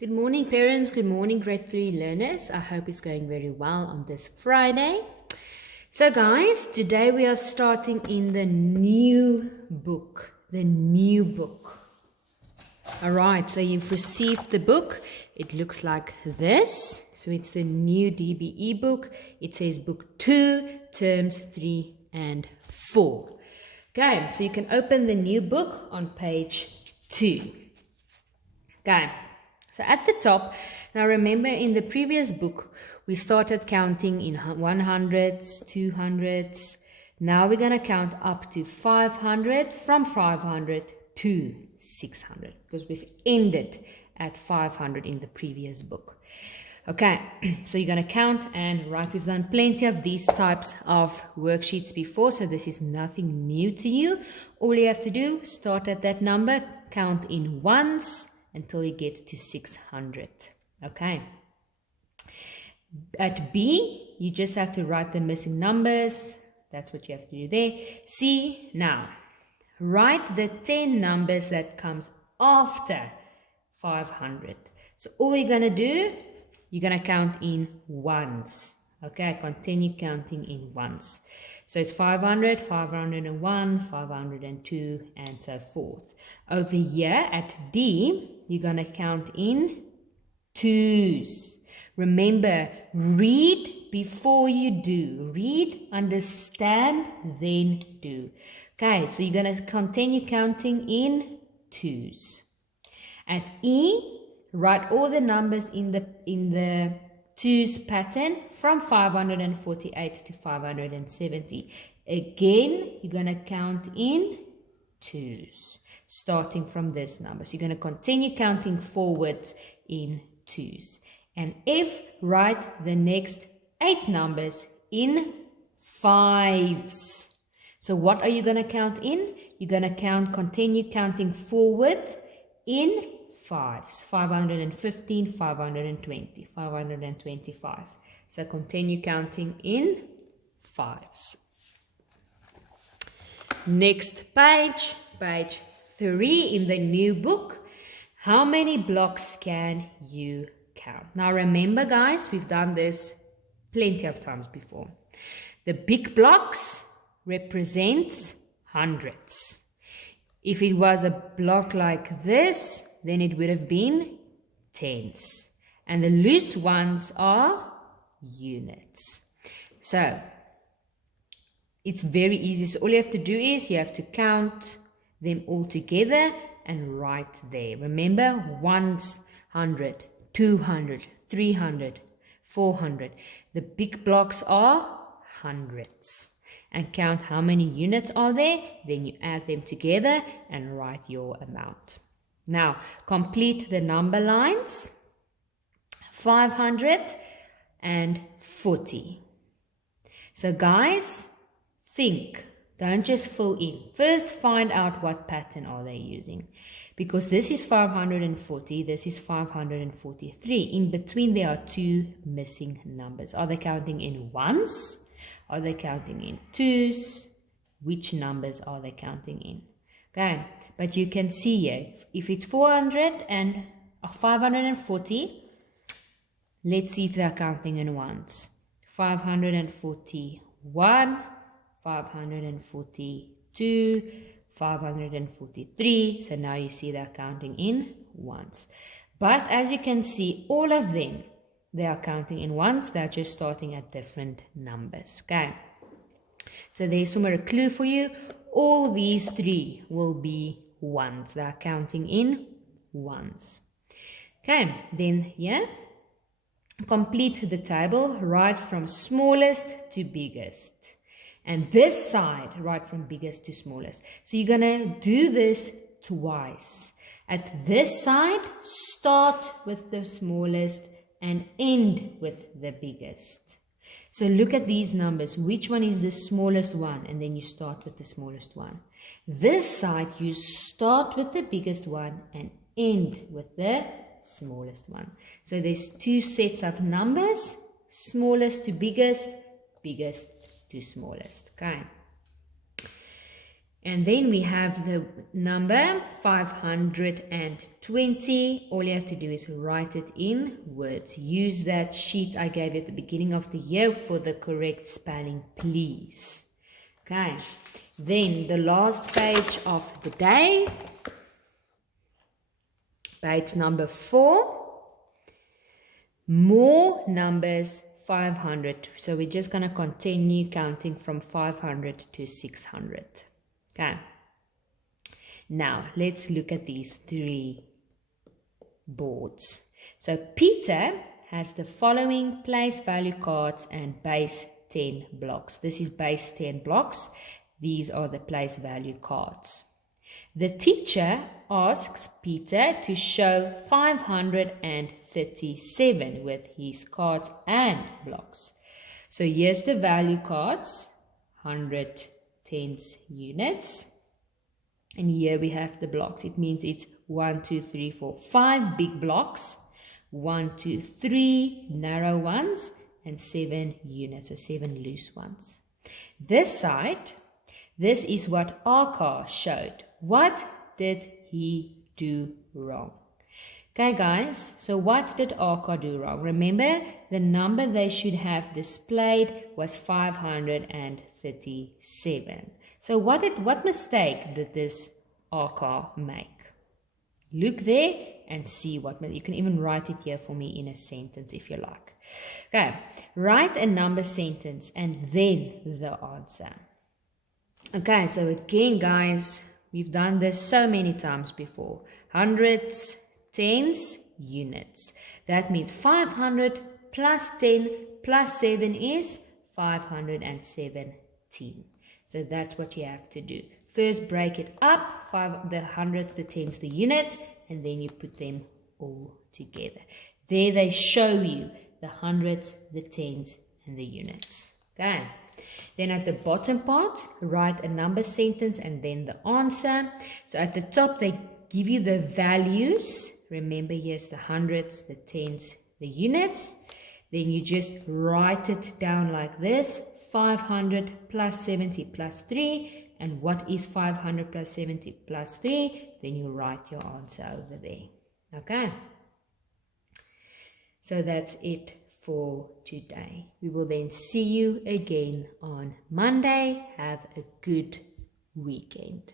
Good morning, parents. Good morning, grade 3 learners. I hope it's going very well on this Friday. So guys, today we are starting in the new book. All right, so you've received the book. It looks like this. So it's the new DBE book. It says book 2, terms 3 and 4. Okay, so you can open the new book on page 2. Okay. So at the top, now remember in the previous book, we started counting in 100s, 200s. Now we're going to count up to 500, from 500 to 600, because we've ended at 500 in the previous book. Okay, so you're going to count and write. We've done plenty of these types of worksheets before, so this is nothing new to you. All you have to do, start at that number, count in ones, until you get to 600. Okay. At B, you just have to write the missing numbers. That's what you have to do there. C, now, write the 10 numbers that comes after 500. So all you're going to do, you're going to count in ones. Okay, continue counting in ones. So it's 500, 501, 502, and so forth. Over here at D, you're going to count in twos. Remember, read before you do. Read, understand, then do. Okay, so you're going to continue counting in twos. At E, write all the numbers in the twos pattern from 548 to 570. Again, you're going to count in twos, starting from this number. So you're going to continue counting forwards in twos. And F, write the next 8 numbers in fives. So what are you going to count in? You're going to continue counting forward in fives. 515, 520, 525. So continue counting in fives. Next page, page 3 in the new book. How many blocks can you count? Now remember guys, we've done this plenty of times before. The big blocks represents hundreds. If it was a block like this, then it would have been tens. And the loose ones are units. So it's very easy. So all you have to do is you have to count them all together and write there. Remember, 100, 200, 300, 400. The big blocks are hundreds. And count how many units are there. Then you add them together and write your amount. Now, complete the number lines. 540. So guys, think. Don't just fill in. First, find out what pattern are they using. Because this is 540, this is 543. In between, there are 2 missing numbers. Are they counting in ones? Are they counting in twos? Which numbers are they counting in? Okay, but you can see here, if it's 540, let's see if they're counting in ones. 541, 542, 543. So now you see they're counting in ones. But as you can see, all of them, they are counting in ones. They're just starting at different numbers. Okay. So there's somewhere a clue for you. All these 3 will be ones. They are counting in ones. Okay. Then here, complete the table. Write from smallest to biggest. And this side, write from biggest to smallest. So you're going to do this twice. At this side, start with the smallest and end with the biggest. So look at these numbers. Which one is the smallest one? And then you start with the smallest one. This side, you start with the biggest one and end with the smallest one. So there's 2 sets of numbers. Smallest to biggest, biggest to smallest. Okay. And then we have the number 520. All you have to do is write it in words. Use that sheet I gave you at the beginning of the year for the correct spelling, please. Okay, then the last page of the day, page number 4, more numbers 500. So we're just going to continue counting from 500 to 600. Okay, now let's look at these 3 boards. So Peter has the following place value cards and base 10 blocks. This is base 10 blocks. These are the place value cards. The teacher asks Peter to show 537 with his cards and blocks. So here's the value cards, 100 tens units, and here we have the blocks. It means it's 1, 2, 3, 4, 5 big blocks, 1, 2, 3 narrow ones, and 7 units, or 7 loose ones. This side, this is what Aka showed. What did he do wrong? Okay guys, so what did Aka do wrong? Remember, the number they should have displayed was 537. So what mistake did this Aka make? Look there and see what, you can even write it here for me in a sentence if you like. Okay, write a number sentence and then the answer. Okay, so again guys, we've done this so many times before. Hundreds, tens, units. That means 500 plus 10 plus 7 is 517. So that's what you have to do. First break it up, the hundreds, the tens, the units, and then you put them all together. There they show you the hundreds, the tens, and the units. Okay. Then at the bottom part, write a number sentence and then the answer. So at the top, they give you the values. Remember, here's the hundreds, the tens, the units. Then you just write it down like this. 500 plus 70 plus 3. And what is 500 plus 70 plus 3? Then you write your answer over there. Okay. So that's it for today. We will then see you again on Monday. Have a good weekend.